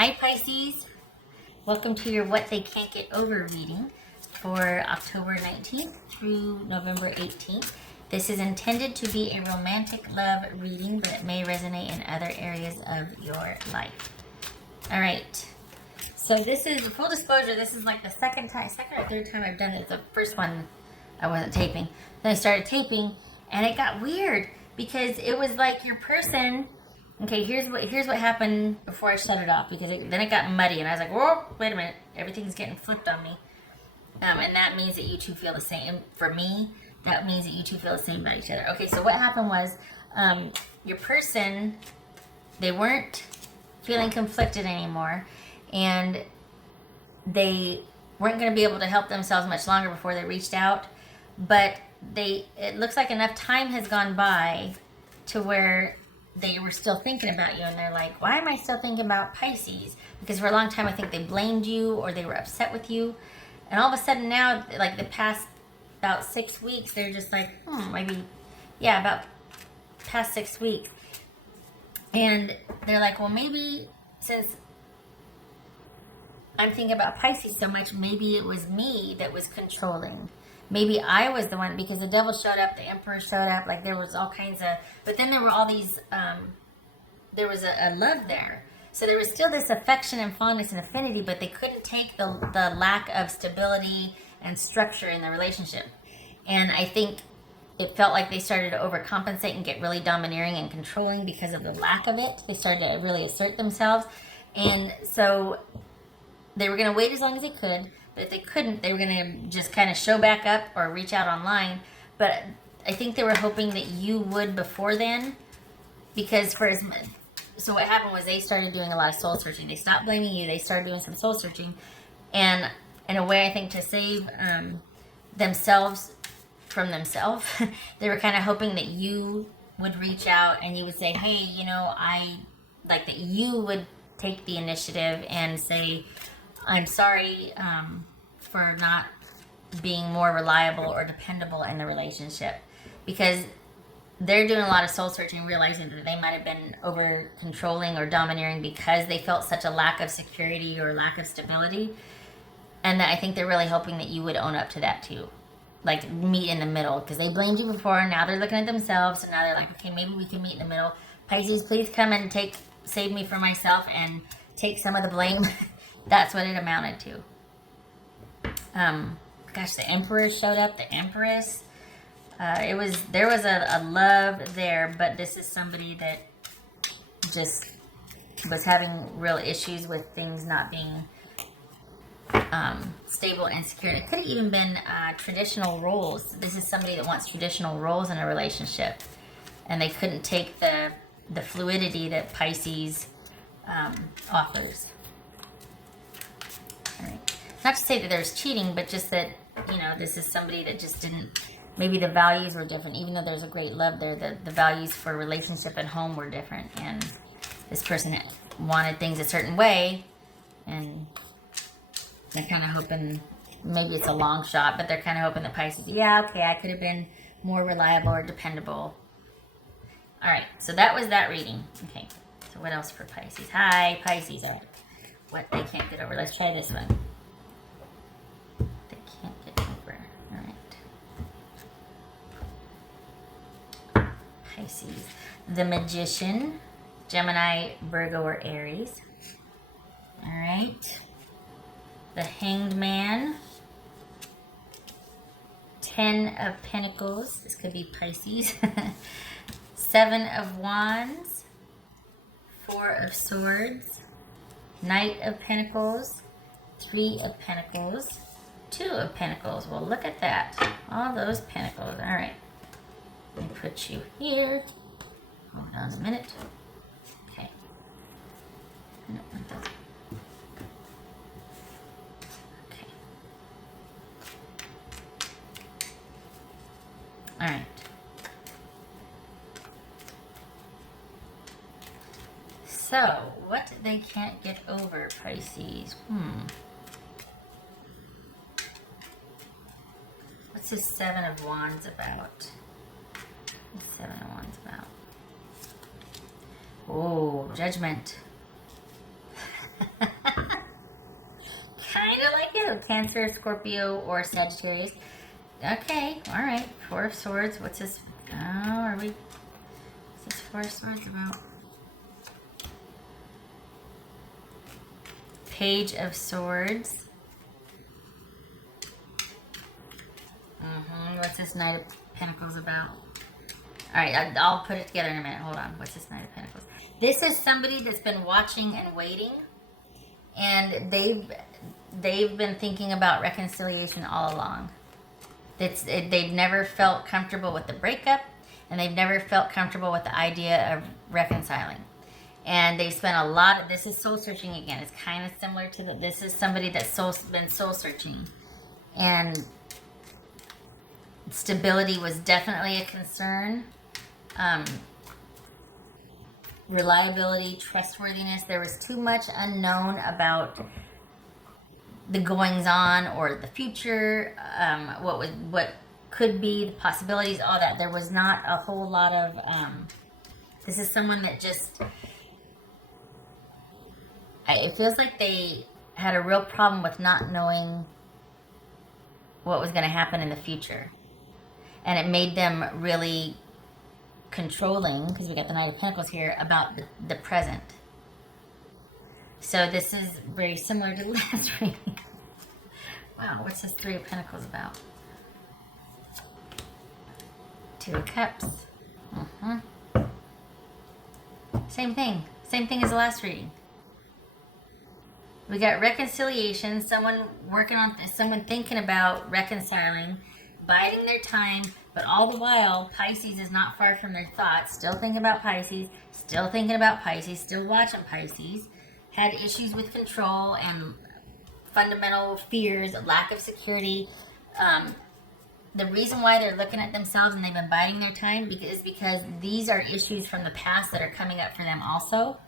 Hi Pisces, welcome to your What They Can't Get Over reading for October 19th through November 18th. This is intended to be a romantic love reading, but it may resonate in other areas of your life. All right, so this is, full disclosure, this is like the second or third time I've done this. The first one I wasn't taping. Then I started taping and it got weird because it was like your person. Okay, here's what happened before I shut it off, because then it got muddy and I was like, whoa, wait a minute, everything's getting flipped on me. And that means that you two feel the same. For me, that means that you two feel the same about each other. Okay, so what happened was your person, they weren't feeling conflicted anymore, and they weren't going to be able to help themselves much longer before they reached out. But it looks like enough time has gone by to where they were still thinking about you, and they're like, why am I still thinking about Pisces? Because for a long time I think they blamed you or they were upset with you, and all of a sudden now, like the past about 6 weeks, they're just like, about past 6 weeks, and they're like, well, maybe since I'm thinking about Pisces so much, maybe it was me that was controlling. Maybe I was the one, because the devil showed up, the emperor showed up, like there was all kinds of, but then there were all these, there was a love there. So there was still this affection and fondness and affinity, but they couldn't take the lack of stability and structure in the relationship. And I think it felt like they started to overcompensate and get really domineering and controlling because of the lack of it. They started to really assert themselves. And so they were going to wait as long as they could. But if they couldn't, they were going to just kind of show back up or reach out online. But I think they were hoping that you would before then, because so what happened was they started doing a lot of soul searching. They stopped blaming you. They started doing some soul searching. And in a way, I think to save themselves from themselves, they were kind of hoping that you would reach out and you would say, hey, I like that you would take the initiative and say, I'm sorry for not being more reliable or dependable in the relationship, because they're doing a lot of soul searching, realizing that they might have been over controlling or domineering because they felt such a lack of security or lack of stability. And that I think they're really hoping that you would own up to that too. Like meet in the middle, because they blamed you before. Now they're looking at themselves. So now they're like, okay, maybe we can meet in the middle. Pisces, please come and save me from myself and take some of the blame. That's what it amounted to. The Emperor showed up, the Empress. There was a love there, but this is somebody that just was having real issues with things not being stable and secure. It could have even been traditional roles. This is somebody that wants traditional roles in a relationship, and they couldn't take the fluidity that Pisces offers. All right. Not to say that there's cheating, but just that, this is somebody that just didn't, maybe the values were different. Even though there's a great love there, the values for relationship and home were different. And this person wanted things a certain way, and they're kind of hoping, maybe it's a long shot, but they're kind of hoping that Pisces, I could have been more reliable or dependable. All right, so that was that reading. Okay, so what else for Pisces? Hi, Pisces. All right. What they can't get over. Let's try this one. They can't get over. All right. Pisces. The Magician. Gemini, Virgo, or Aries. All right. The Hanged Man. 10 of Pentacles. This could be Pisces. 7 of Wands. 4 of Swords. Knight of Pentacles, 3 of Pentacles, 2 of Pentacles. Well, look at that. All those Pentacles. All right. Let me put you here. Hold on a minute. Okay. I don't want those. Okay. All right. So, what they can't get over, Pisces? What's this 7 of Wands about? What's 7 of Wands about? Oh, Judgment. Kind of like it. Cancer, Scorpio, or Sagittarius. Okay, all right. Four of Swords. What's this? Oh, are we? What's this Four of Swords about? Page of Swords. What's this Knight of Pentacles about? All right, I'll put it together in a minute. Hold on. What's this Knight of Pentacles? This is somebody that's been watching and waiting, and they've been thinking about reconciliation all along. They've never felt comfortable with the breakup, and they've never felt comfortable with the idea of reconciling. And they've spent a lot of, this is soul searching again. It's kind of similar to this is somebody that's been soul searching. And stability was definitely a concern. Reliability, trustworthiness. There was too much unknown about the goings on or the future, what could be, the possibilities, all that. There was not a whole lot of, this is someone that just, it feels like they had a real problem with not knowing what was going to happen in the future. And it made them really controlling, because we got the Knight of Pentacles here, about the present. So this is very similar to last reading. Wow, what's this Three of Pentacles about? Two of Cups. Same thing. Same thing as the last reading. We got reconciliation, someone working on, someone thinking about reconciling, biding their time, but all the while, Pisces is not far from their thoughts, still thinking about Pisces, still thinking about Pisces, still watching Pisces, had issues with control and fundamental fears, lack of security. The reason why they're looking at themselves and they've been biding their time is because these are issues from the past that are coming up for them also.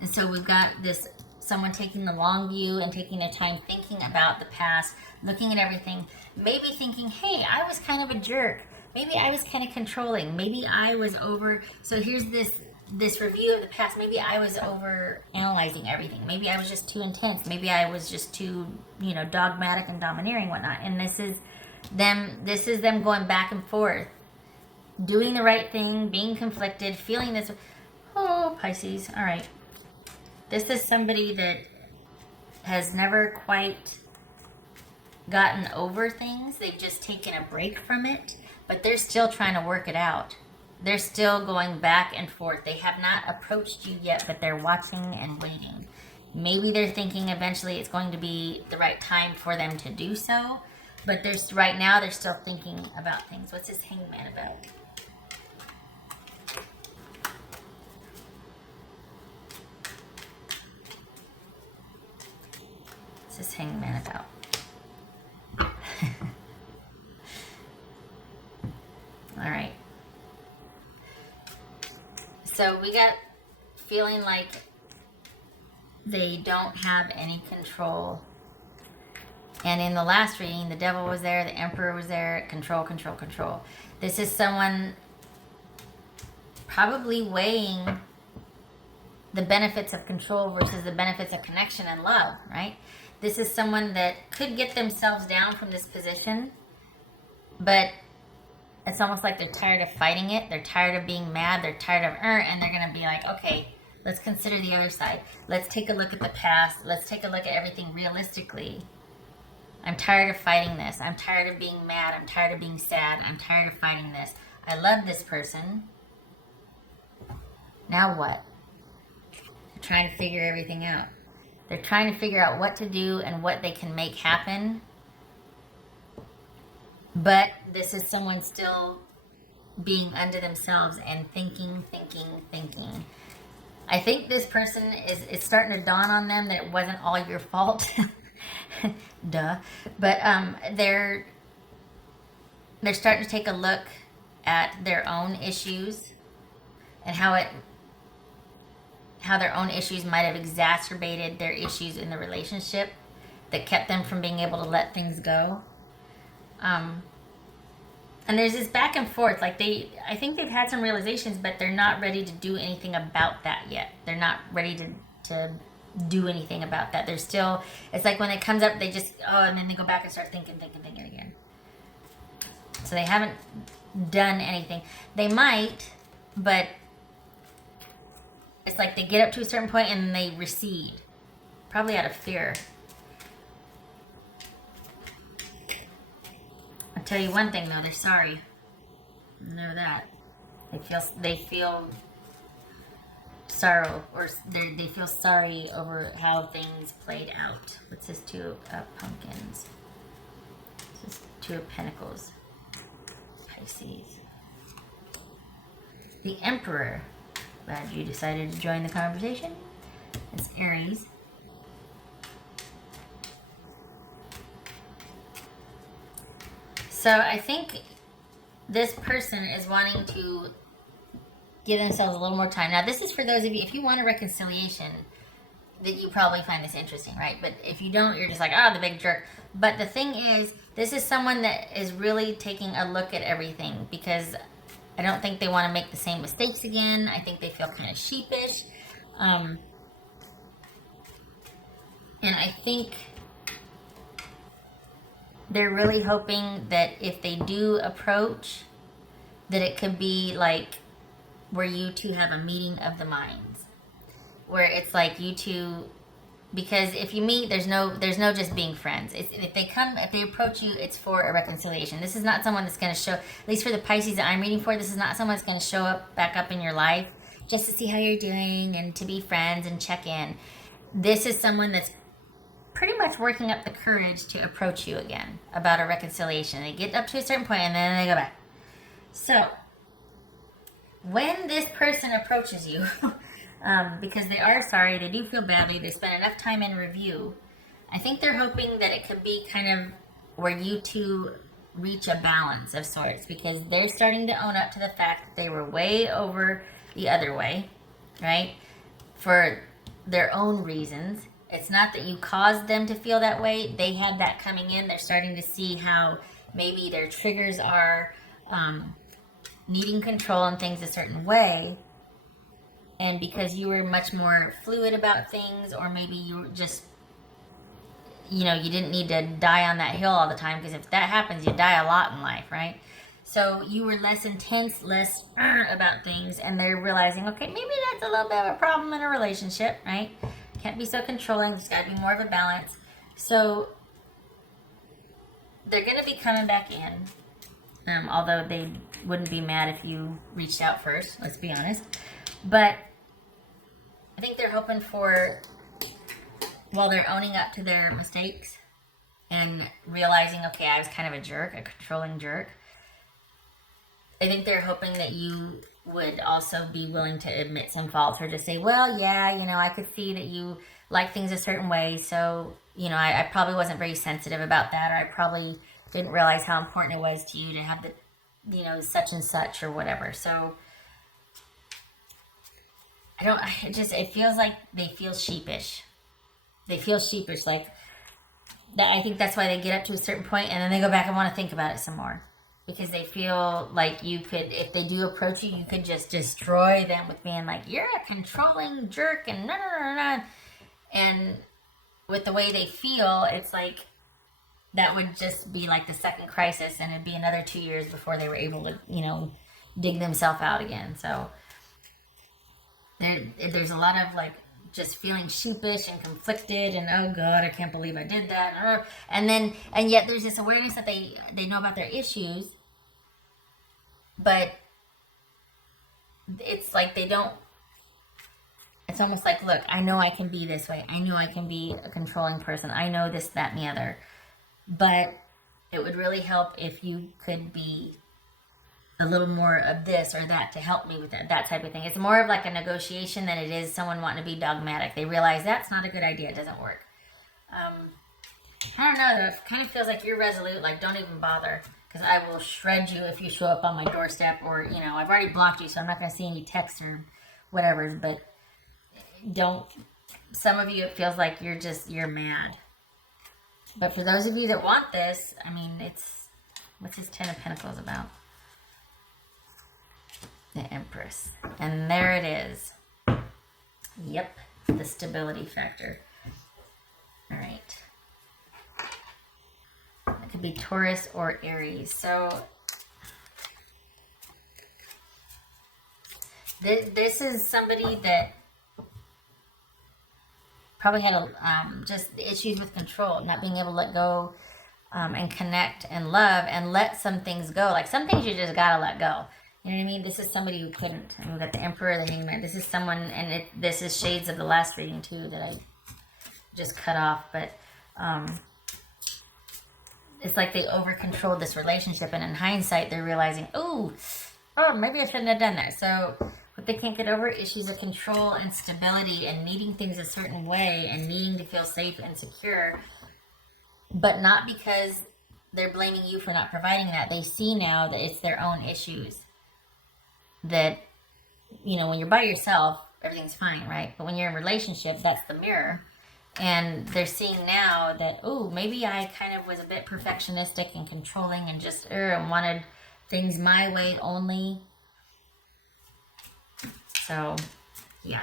And so we've got this someone taking the long view and taking their time thinking about the past, looking at everything, maybe thinking, hey, I was kind of a jerk. Maybe I was kind of controlling. Maybe I was over. So here's this review of the past. Maybe I was over analyzing everything. Maybe I was just too intense. Maybe I was just too, dogmatic and domineering and whatnot. And this is them going back and forth, doing the right thing, being conflicted, feeling this. Oh, Pisces. All right. This is somebody that has never quite gotten over things. They've just taken a break from it, but they're still trying to work it out. They're still going back and forth. They have not approached you yet, but they're watching and waiting. Maybe they're thinking eventually it's going to be the right time for them to do so, but right now they're still thinking about things. What's this Hangman about? What's this Hangman about? All right. So we got feeling like they don't have any control. And in the last reading, the Devil was there, the Emperor was there. Control, control, control. This is someone probably weighing the benefits of control versus the benefits of connection and love, right? This is someone that could get themselves down from this position, but it's almost like they're tired of fighting it. They're tired of being mad. They're tired of, and they're going to be like, okay, let's consider the other side. Let's take a look at the past. Let's take a look at everything realistically. I'm tired of fighting this. I'm tired of being mad. I'm tired of being sad. I'm tired of fighting this. I love this person. Now what? They're trying to figure everything out. They're trying to figure out what to do and what they can make happen. But this is someone still being unto themselves and thinking. I think this person is starting to dawn on them that it wasn't all your fault. Duh. But they're starting to take a look at their own issues and how their own issues might have exacerbated their issues in the relationship that kept them from being able to let things go. And there's this back and forth, like I think they've had some realizations, but they're not ready to do anything about that yet. They're not ready to do anything about that. They're still, it's like when it comes up, they just, oh, and then they go back and start thinking again. So they haven't done anything. They might, but it's like they get up to a certain point and they recede. Probably out of fear. I'll tell you one thing though, they're sorry. Know that. They feel sorrow, or they feel sorry over how things played out. What's this? Two of Pumpkins. This is Two of Pentacles. Pisces. The Emperor. Glad you decided to join the conversation. It's Aries. So I think this person is wanting to give themselves a little more time. Now, this is for those of you, if you want a reconciliation, that you probably find this interesting, right? But if you don't, you're just like, oh, the big jerk. But the thing is, this is someone that is really taking a look at everything, because I don't think they want to make the same mistakes again. I think they feel kind of sheepish. And I think they're really hoping that if they do approach, that it could be like where you two have a meeting of the minds, where it's like you two, because if you meet, there's no just being friends. If they approach you, it's for a reconciliation. This is not someone that's going to show, at least for the Pisces that I'm reading for, this is not someone that's going to show back up in your life just to see how you're doing and to be friends and check in. This is someone that's pretty much working up the courage to approach you again about a reconciliation. They get up to a certain point and then they go back. So, when this person approaches you, because they are sorry, they do feel badly, they spent enough time in review, I think they're hoping that it could be kind of where you two reach a balance of sorts, because they're starting to own up to the fact that they were way over the other way, right? For their own reasons. It's not that you caused them to feel that way. They had that coming in. They're starting to see how maybe their triggers are needing control on things a certain way. And because you were much more fluid about things, or maybe you were just, you didn't need to die on that hill all the time, because if that happens, you die a lot in life, right? So you were less intense, less about things, and they're realizing, okay, maybe that's a little bit of a problem in a relationship, right? Can't be so controlling. There's got to be more of a balance. So they're going to be coming back in, although they wouldn't be mad if you reached out first, let's be honest. But I think they're hoping for, while they're owning up to their mistakes and realizing, okay, I was kind of a jerk, a controlling jerk, I think they're hoping that you would also be willing to admit some faults, or to say, well, yeah, I could see that you like things a certain way, so, I probably wasn't very sensitive about that, or I probably didn't realize how important it was to you to have the, such and such, or whatever. So, it feels like they feel sheepish. They feel sheepish, like, that. I think that's why they get up to a certain point, and then they go back and want to think about it some more. Because they feel like you could, if they do approach you, you could just destroy them with being like, you're a controlling jerk, and no. And with the way they feel, it's like that would just be like the second crisis, and it'd be another 2 years before they were able to, dig themselves out again. So there's a lot of like just feeling sheepish and conflicted, and oh God, I can't believe I did that. And yet there's this awareness that they know about their issues, but it's like they don't, it's almost like, look, I know I can be this way. I know I can be a controlling person. I know this, that, and the other. But it would really help if you could be a little more of this or that to help me with that type of thing. It's more of like a negotiation than it is someone wanting to be dogmatic. They realize that's not a good idea. It doesn't work. I don't know, though. It kind of feels like you're resolute, like don't even bother, because I will shred you if you show up on my doorstep, or, I've already blocked you, so I'm not going to see any texts or whatever, but some of you, it feels like you're mad. But for those of you that want this, I mean, what's this Ten of Pentacles about? The Empress. And there it is. Yep. the stability factor. All right. It could be Taurus or Aries. So this is somebody that probably had just issues with control, not being able to let go and connect and love and let some things go. Like some things you just gotta let go. You know what I mean? This is somebody who couldn't. And we've got the Emperor, the Hangman. This is someone, and this is shades of the last reading too that I just cut off. But it's like they over controlled this relationship, and in hindsight, they're realizing, oh, maybe I shouldn't have done that. So what they can't get over, issues of control and stability and needing things a certain way and needing to feel safe and secure, but not because they're blaming you for not providing that. They see now that it's their own issues. That, you know, when you're by yourself, everything's fine, right? But when you're in a relationship, that's the mirror. And they're seeing now that, oh, maybe I kind of was a bit perfectionistic and controlling and just and wanted things my way only. So, yeah.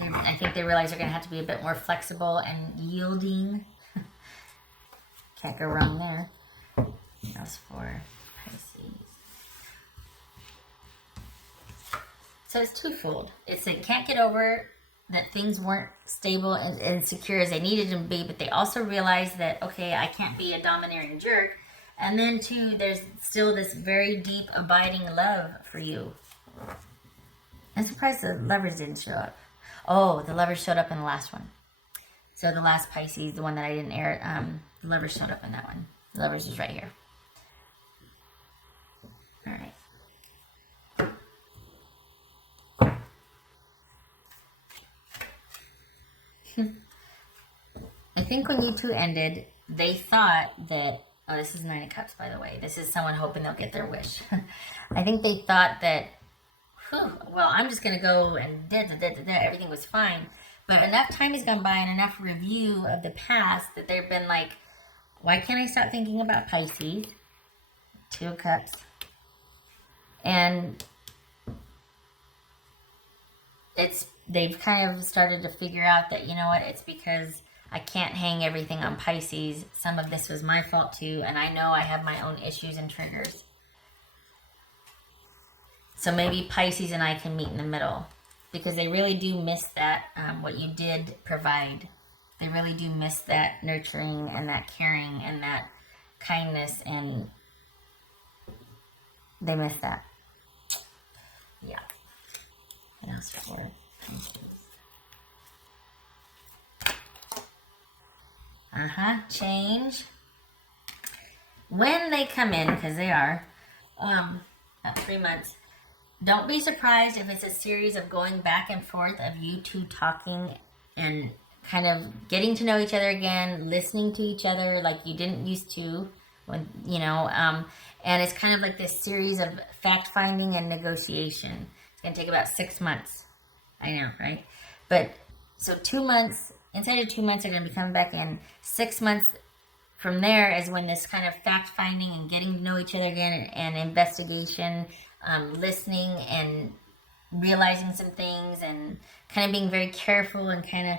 I think they realize they're going to have to be a bit more flexible and yielding. Can't go wrong there. That's for Pisces. So it's twofold. It's they can't get over that things weren't stable and secure as they needed them to be, but they also realize that, okay, I can't be a domineering jerk. And then, too, there's still this very deep, abiding love for you. I'm surprised the Lovers didn't show up. Oh, the Lovers showed up in the last one. So the last Pisces, the one that I didn't air, the Lovers showed up in that one. The Lovers is right here. All right. I think when you two ended, they thought that, oh, this is Nine of Cups, by the way. This is someone hoping they'll get their wish. I think they thought that, well, I'm just going to go and everything was fine. But enough time has gone by and enough review of the past that they've been like, why can't I stop thinking about Pisces? Two of Cups. And they've kind of started to figure out that, you know what, it's because I can't hang everything on Pisces. Some of this was my fault too, and I know I have my own issues and triggers. So maybe Pisces and I can meet in the middle, because they really do miss that, what you did provide. They really do miss that nurturing and that caring and that kindness, and they miss that. Yeah. What else for Pisces? Change. When they come in, because they are, about 3 months, don't be surprised if it's a series of going back and forth of you two talking and kind of getting to know each other again, listening to each other like you didn't used to, when, you know, and it's kind of like this series of fact-finding and negotiation. It's going to take about 6 months. I know, right? But, so 2 months, inside of 2 months, they're going to be coming back in. 6 months from there is when this kind of fact-finding and getting to know each other again and investigation, listening and realizing some things and kind of being very careful and kind of,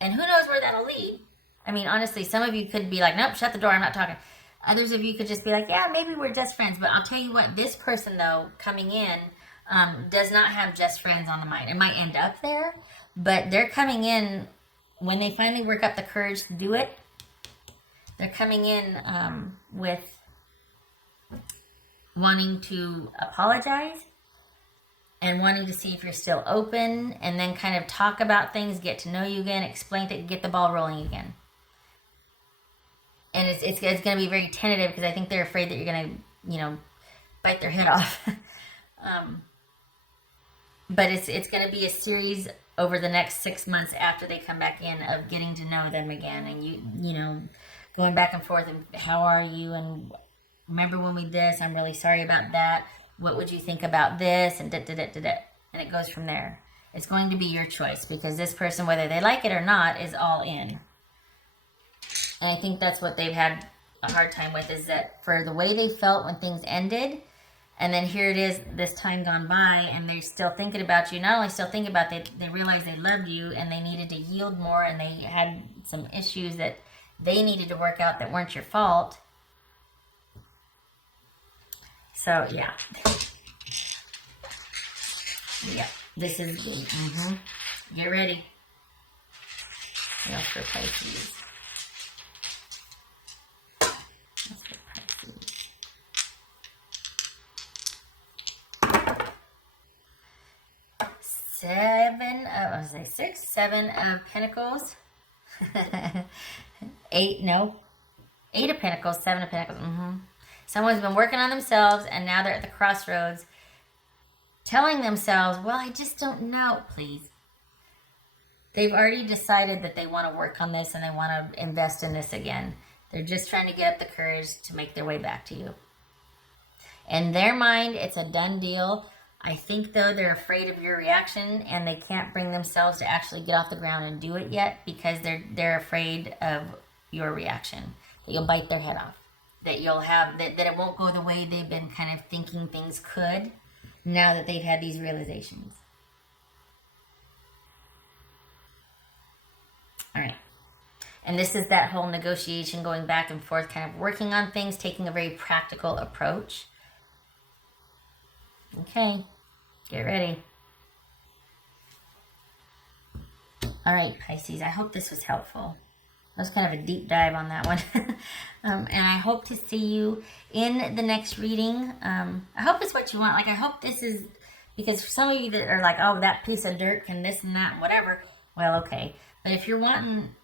and who knows where that'll lead. I mean, honestly, some of you could be like, nope, shut the door, I'm not talking. Others of you could just be like, yeah, maybe we're just friends. But I'll tell you what, this person, though, coming in, does not have just friends on the mind. It might end up there, but they're coming in, when they finally work up the courage to do it, they're coming in with wanting to apologize and wanting to see if you're still open, and then kind of talk about things, get to know you again, explain things, get the ball rolling again. And it's going to be very tentative, because I think they're afraid that you're going to, you know, bite their head off. But it's going to be a series over the next 6 months after they come back in of getting to know them again, and you know, going back and forth, and how are you, and remember when we did this, I'm really sorry about that, what would you think about this, and and it goes from there. It's going to be your choice, because this person, whether they like it or not, is all in. And I think that's what they've had a hard time with, is that for the way they felt when things ended, And then here it is, this time gone by, and they're still thinking about you. Not only still thinking about it, they realized they loved you and they needed to yield more, and they had some issues that they needed to work out that weren't your fault. So, yeah. Yeah, this is good. Get ready. Yeah, for Pisces. That's for Pisces. Six, 7 of Pentacles. Eight of Pentacles, 7 of Pentacles. Someone's been working on themselves, and now they're at the crossroads, telling themselves, well, I just don't know. Please. They've already decided that they want to work on this and they want to invest in this again. They're just trying to get up the courage to make their way back to you. In their mind, it's a done deal. I think, though, they're afraid of your reaction, and they can't bring themselves to actually get off the ground and do it yet because they're afraid of your reaction. That you'll bite their head off. That you'll have, that it won't go the way they've been kind of thinking things could now that they've had these realizations. All right. And this is that whole negotiation, going back and forth, kind of working on things, taking a very practical approach. Okay, get ready. All right, Pisces, I hope this was helpful. That was kind of a deep dive on that one. And I hope to see you in the next reading. I hope it's what you want. Like, I hope this is, because for some of you that are like, oh, that piece of dirt can this and that, whatever. Well, okay. But if you're wanting,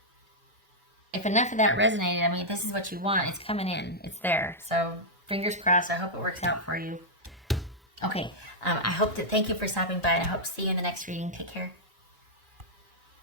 if enough of that resonated, I mean, if this is what you want, it's coming in. It's there. So fingers crossed. I hope it works out for you. Okay. I hope to thank you for stopping by, and I hope to see you in the next reading. Take care.